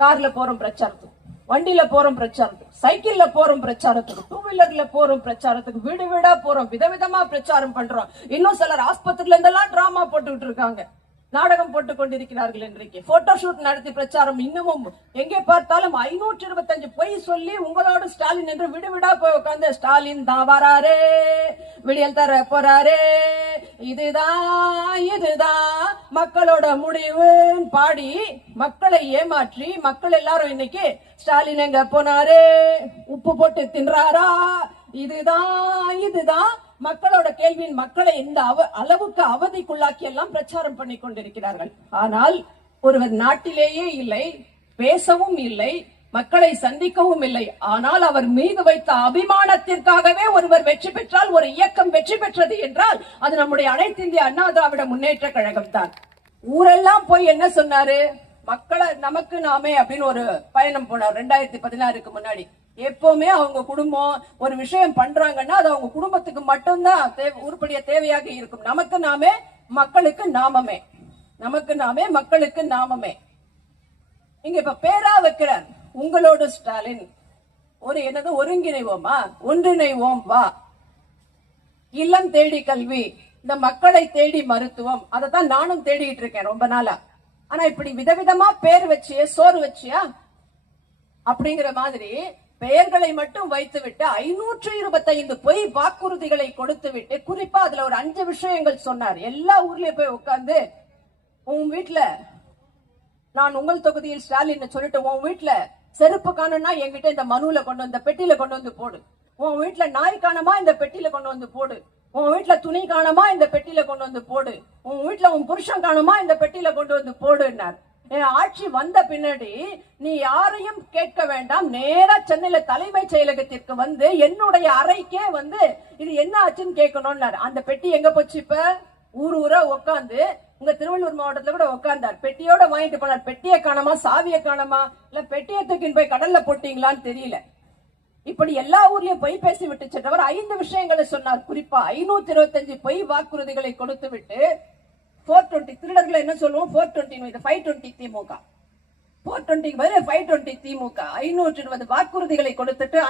கார்ல போறோம் பிரச்சாரத்துக்கு, வண்டியில போறோம் பிரச்சாரத்துக்கு, சைக்கிள்ல போறோம் பிரச்சாரத்துக்கு, டூ வீலர்ல போறோம் பிரச்சாரத்துக்கு, வீடு வீடா போறோம், விதவிதமா பிரச்சாரம் பண்றோம். இன்னும் சிலர் ஆஸ்பத்திரியில இருந்தெல்லாம் டிராமா போட்டுக்கிட்டு இருக்காங்க, நாடகம் போட்டுக் கொண்டிருக்கிறார்கள். இன்றைக்கு போட்டோ ஷூட் நடத்தி பிரச்சாரம். இன்னமும் எங்கே பார்த்தாலும் 525 பொய் சொல்லி உங்களோடு ஸ்டாலின் என்று விடுவிடா போய் உட்கார்ந்து ஸ்டாலின் தான் வராரே, விடியல் தர போறாரே, இதுதான் மக்களோட முடிவு பாடி மக்களை ஏமாற்றி மக்கள் எல்லாரும் இன்னைக்கு ஸ்டாலின் எங்க போனாரே, உப்பு போட்டு தின்றாரா, இதுதான் மக்களோட கேள்வியின் மக்களை இந்த அளவுக்கு அவதிக்குள்ளாக்கி எல்லாம் பிரச்சாரம் பண்ணி கொண்டிருக்கிறார்கள். ஆனால் ஒருவர் நாட்டிலேயே இல்லை, பேசவும் இல்லை, மக்களை சந்திக்கவும் இல்லை. ஆனால் அவர் மீது வைத்த அபிமானத்திற்காகவே ஒருவர் வெற்றி பெற்றால், ஒரு இயக்கம் வெற்றி பெற்றது என்றால் அது நம்முடைய அனைத்து இந்திய அண்ணா திராவிட முன்னேற்ற கழகம் தான். ஊரெல்லாம் போய் என்ன சொன்னாரு, மக்களை நமக்கு நாமே அப்படின்னு ஒரு பயணம் போனார் 2016க்கு முன்னாடி. எப்பவுமே அவங்க குடும்பம் ஒரு விஷயம் பண்றாங்கன்னா அது அவங்க குடும்பத்துக்கு மட்டும்தான் உருப்படிய தேவையாக இருக்கும். நமக்கு நாமே மக்களுக்கு நாமமே, நமக்கு நாமே மக்களுக்கு நாமமே. இங்க இப்ப பேரா வைக்கிறார், உங்களோட ஸ்டாலின். ஒரு என்னது ஒருங்கிணைவோமா, ஒன்றிணைவோம் வா, இல்லம் தேடி கல்வி, இந்த மக்களை தேடி மருத்துவம், அதைத்தான் நானும் தேடிட்டு இருக்கேன் ரொம்ப நாளா. ஆனா இப்படி விதவிதமா பேர் வச்சியே சோறு வச்சியா அப்படிங்கிற மாதிரி பெயர்களை மட்டும் வைத்துவிட்டு 525 பொய் வாக்குறுதிகளை கொடுத்து விட்டு, குறிப்பா அதுல ஒரு 5 விஷயங்கள் சொன்னார். எல்லா ஊர்லயும் போய் உட்கார்ந்து உன் வீட்டுல நான் உங்கள் தொகுதியில் ஸ்டாலின் சொல்லிட்டு, உன் வீட்டுல செருப்பு காணும்னா என்கிட்ட இந்த மனுல கொண்டு வந்து பெட்டியில கொண்டு வந்து போடு, உன் வீட்டுல நாய் காணமா இந்த பெட்டியில கொண்டு வந்து போடு, உன் வீட்டுல துணி காணமா இந்த பெட்டியில கொண்டு வந்து போடு, உன் வீட்டுல உன் புருஷன் காணுமா இந்த பெட்டியில கொண்டு வந்து போடுன்னார். ஆட்சி வந்த பின்னாடி நீ யாரையும் கேட்க வேண்டாம், நேரா சென்னையில தலைமை செயலகத்திற்கு வந்து என்னுடைய அறைக்கே வந்து இது என்ன ஆச்சுன்னு கேட்கணும்னாரு. அந்த பெட்டி எங்க போச்சு? இப்ப ஊரா உட்காந்து உங்க திருவள்ளூர் மாவட்டத்துல கூட உட்கார்ந்தார், பெட்டியோட வாங்கிட்டு போனார். பெட்டியை காணமா, சாவியை காணமா, இல்ல பெட்டியை தூக்கின்னு போய் கடல்ல போட்டீங்களான்னு தெரியல. இப்படி எல்லா ஊர்லயும் பொய் பேசி விட்டு சென்றவர் 5 விஷயங்களை சொன்னார். குறிப்பா 525 பொய் வாக்குறுதிகளை கொடுத்து விட்டு 420 திருடர்களை என்ன சொல்லுவோம், 420 520 திமுக, 420 520 திமுக 520 வாக்குறுதிகளை கொடுத்துட்டு